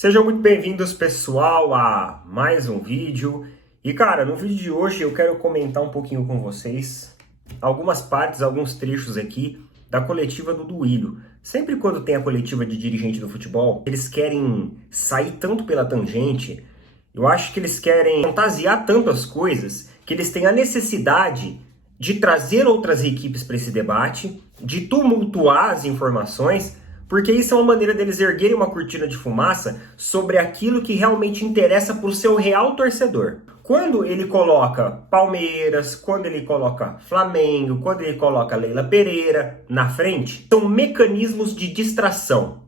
Sejam muito bem-vindos, pessoal, a mais um vídeo. E, cara, no vídeo de hoje eu quero comentar um pouquinho com vocês algumas partes, alguns trechos aqui da coletiva do Duílio. Sempre quando tem a coletiva de dirigente do futebol, eles querem sair tanto pela tangente, eu acho que eles querem fantasiar tanto as coisas, que eles têm a necessidade de trazer outras equipes para esse debate, de tumultuar as informações, porque isso é uma maneira deles erguerem uma cortina de fumaça sobre aquilo que realmente interessa para o seu real torcedor. Quando ele coloca Palmeiras, quando ele coloca Flamengo, quando ele coloca Leila Pereira na frente, são mecanismos de distração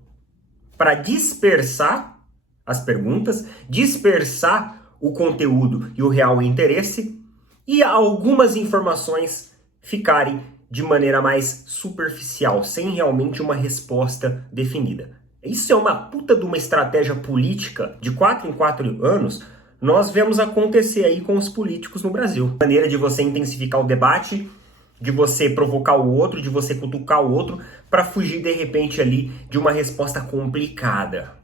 para dispersar as perguntas, dispersar o conteúdo e o real interesse e algumas informações ficarem de maneira mais superficial, sem realmente uma resposta definida. Isso é uma puta de uma estratégia política de 4 em 4 anos, nós vemos acontecer aí com os políticos no Brasil. Maneira de você intensificar o debate, de você provocar o outro, de você cutucar o outro, para fugir de repente ali de uma resposta complicada.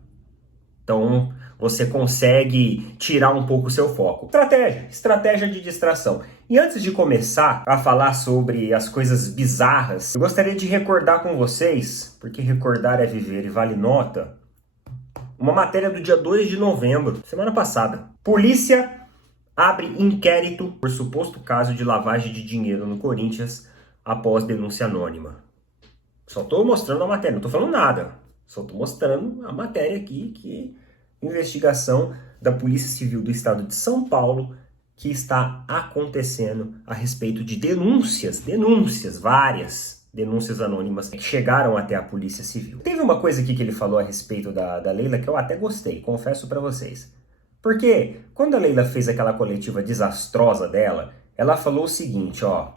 Então, você consegue tirar um pouco o seu foco. Estratégia de distração. E antes de começar a falar sobre as coisas bizarras, eu gostaria de recordar com vocês, porque recordar é viver e vale nota, uma matéria do dia 2 de novembro, semana passada. Polícia abre inquérito por suposto caso de lavagem de dinheiro no Corinthians após denúncia anônima. Só estou mostrando a matéria, não estou falando nada. Só estou mostrando a matéria aqui, que investigação da Polícia Civil do Estado de São Paulo que está acontecendo a respeito de várias denúncias anônimas que chegaram até a Polícia Civil. Teve uma coisa aqui que ele falou a respeito da Leila que eu até gostei, confesso para vocês. Porque quando a Leila fez aquela coletiva desastrosa dela, ela falou o seguinte, ó.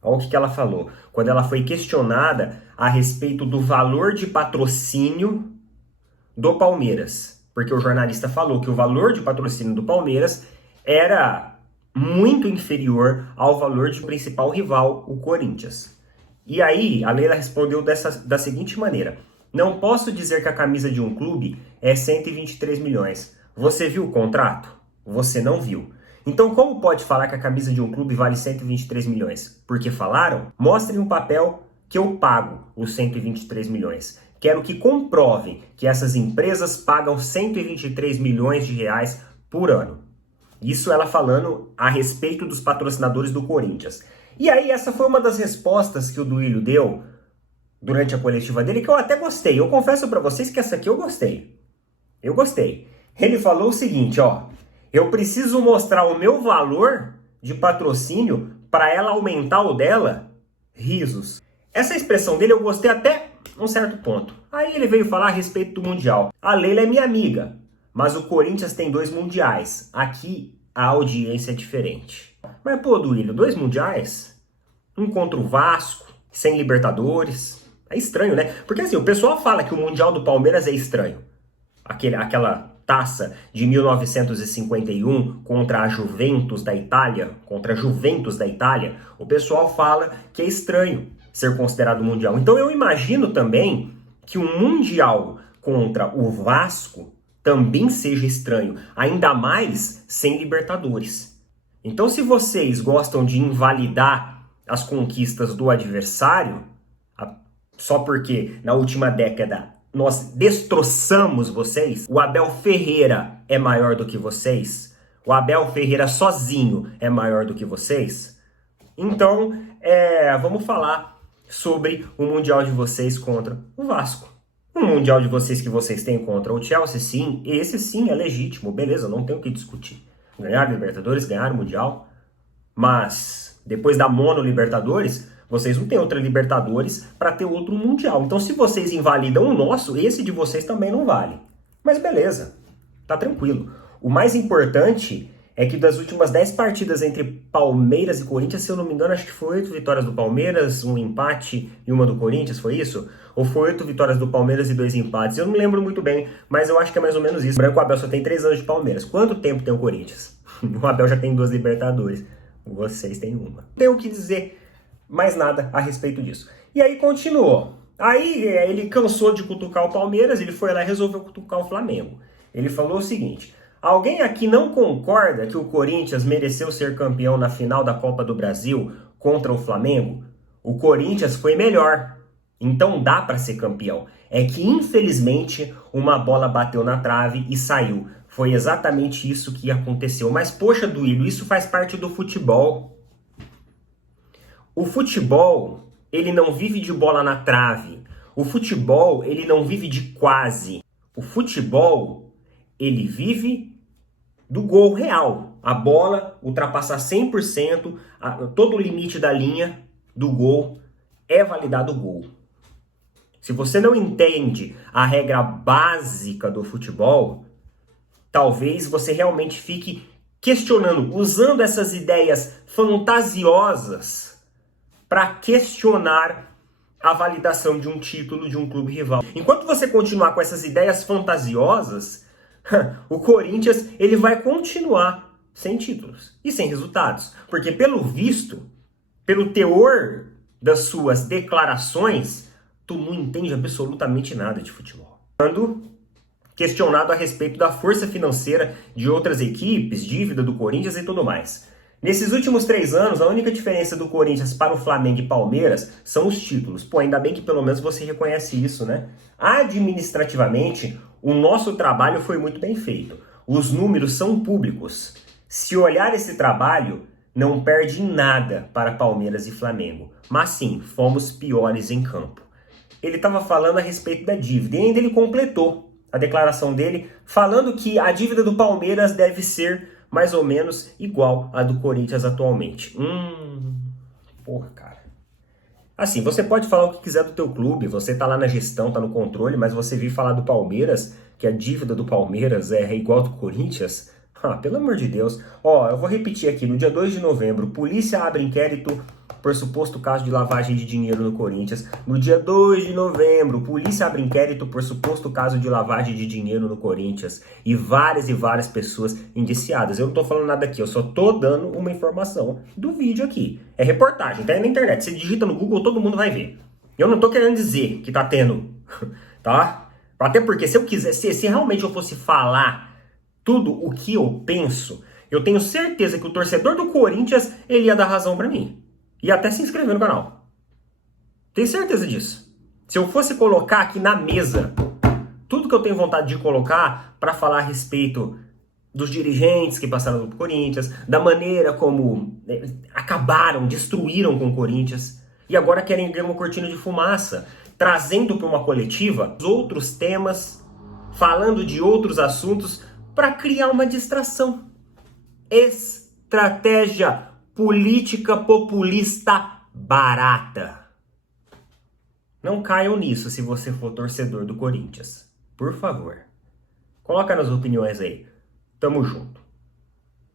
Olha o que ela falou. Quando ela foi questionada a respeito do valor de patrocínio do Palmeiras. Porque o jornalista falou que o valor de patrocínio do Palmeiras era muito inferior ao valor de principal rival, o Corinthians. E aí, a Leila respondeu da seguinte maneira. Não posso dizer que a camisa de um clube é 123 milhões. Você viu o contrato? Você não viu. Então, como pode falar que a camisa de um clube vale 123 milhões? Porque falaram? Mostrem um papel que eu pago os 123 milhões. Quero que comprovem que essas empresas pagam 123 milhões de reais por ano. Isso ela falando a respeito dos patrocinadores do Corinthians. E aí, essa foi uma das respostas que o Duílio deu durante a coletiva dele, que eu até gostei. Eu confesso para vocês que essa aqui eu gostei. Eu gostei. Ele falou o seguinte, ó. Eu preciso mostrar o meu valor de patrocínio para ela aumentar o dela? Risos. Essa expressão dele eu gostei até um certo ponto. Aí ele veio falar a respeito do Mundial. A Leila é minha amiga, mas o Corinthians tem 2 mundiais. Aqui a audiência é diferente. Mas pô, Duílio, 2 mundiais? Um contra o Vasco, sem Libertadores. É estranho, né? Porque assim, o pessoal fala que o Mundial do Palmeiras é estranho. Aquela taça de 1951 contra a Juventus da Itália, o pessoal fala que é estranho ser considerado mundial. Então eu imagino também que um mundial contra o Vasco também seja estranho, ainda mais sem Libertadores. Então se vocês gostam de invalidar as conquistas do adversário, só porque na última década nós destroçamos vocês, o Abel Ferreira é maior do que vocês, o Abel Ferreira sozinho é maior do que vocês, então vamos falar sobre o Mundial de vocês contra o Vasco. O Mundial de vocês que vocês têm contra o Chelsea, sim, esse sim é legítimo, beleza, não tem o que discutir. Ganharam Libertadores, ganharam o Mundial, mas depois da Mono Libertadores, vocês não têm outra Libertadores para ter outro Mundial. Então, se vocês invalidam o nosso, esse de vocês também não vale. Mas beleza, tá tranquilo. O mais importante é que das últimas 10 partidas entre Palmeiras e Corinthians, se eu não me engano, acho que foi 8 vitórias do Palmeiras, um empate e uma do Corinthians, foi isso? Ou foi 8 vitórias do Palmeiras e 2 empates? Eu não lembro muito bem, mas eu acho que é mais ou menos isso. O Branco Abel só tem 3 anos de Palmeiras. Quanto tempo tem o Corinthians? O Abel já tem 2 Libertadores. Vocês têm uma. Não tenho o que dizer mais nada a respeito disso. E aí continuou. Aí ele cansou de cutucar o Palmeiras, ele foi lá e resolveu cutucar o Flamengo. Ele falou o seguinte: alguém aqui não concorda que o Corinthians mereceu ser campeão na final da Copa do Brasil contra o Flamengo? O Corinthians foi melhor, então dá para ser campeão. É que, infelizmente, uma bola bateu na trave e saiu. Foi exatamente isso que aconteceu. Mas, poxa, Duílio, isso faz parte do futebol. O futebol, ele não vive de bola na trave. O futebol, ele não vive de quase. O futebol, ele vive do gol real. A bola ultrapassar 100%, todo o limite da linha do gol, é validado o gol. Se você não entende a regra básica do futebol, talvez você realmente fique questionando, usando essas ideias fantasiosas para questionar a validação de um título de um clube rival. Enquanto você continuar com essas ideias fantasiosas, o Corinthians ele vai continuar sem títulos e sem resultados. Porque pelo visto, pelo teor das suas declarações, tu não entende absolutamente nada de futebol. Quando questionado a respeito da força financeira de outras equipes, dívida do Corinthians e tudo mais. Nesses últimos 3 anos, a única diferença do Corinthians para o Flamengo e Palmeiras são os títulos. Pô, ainda bem que pelo menos você reconhece isso, né? Administrativamente, o nosso trabalho foi muito bem feito. Os números são públicos. Se olhar esse trabalho, não perde nada para Palmeiras e Flamengo. Mas sim, fomos piores em campo. Ele estava falando a respeito da dívida e ainda ele completou a declaração dele falando que a dívida do Palmeiras deve ser mais ou menos igual à do Corinthians atualmente. Porra, cara. Assim, você pode falar o que quiser do teu clube, você tá lá na gestão, tá no controle, mas você vir falar do Palmeiras, que a dívida do Palmeiras é igual ao do Corinthians? Ah, pelo amor de Deus. Ó, eu vou repetir aqui, no dia 2 de novembro, polícia abre inquérito por suposto caso de lavagem de dinheiro no Corinthians. No dia 2 de novembro, polícia abre inquérito por suposto caso de lavagem de dinheiro no Corinthians. E várias pessoas indiciadas. Eu não tô falando nada aqui, eu só tô dando uma informação do vídeo aqui. É reportagem, tá aí na internet. Você digita no Google, todo mundo vai ver. Eu não tô querendo dizer que tá tendo, tá? Até porque se eu quiser, se realmente eu fosse falar tudo o que eu penso, eu tenho certeza que o torcedor do Corinthians, ele ia dar razão pra mim. E até se inscrever no canal. Tenho certeza disso. Se eu fosse colocar aqui na mesa tudo que eu tenho vontade de colocar para falar a respeito dos dirigentes que passaram no Corinthians, da maneira como acabaram, destruíram com o Corinthians, e agora querem ver uma cortina de fumaça, trazendo para uma coletiva outros temas, falando de outros assuntos, para criar uma distração. Estratégia política populista barata. Não caiam nisso se você for torcedor do Corinthians. Por favor. Coloca nas opiniões aí. Tamo junto.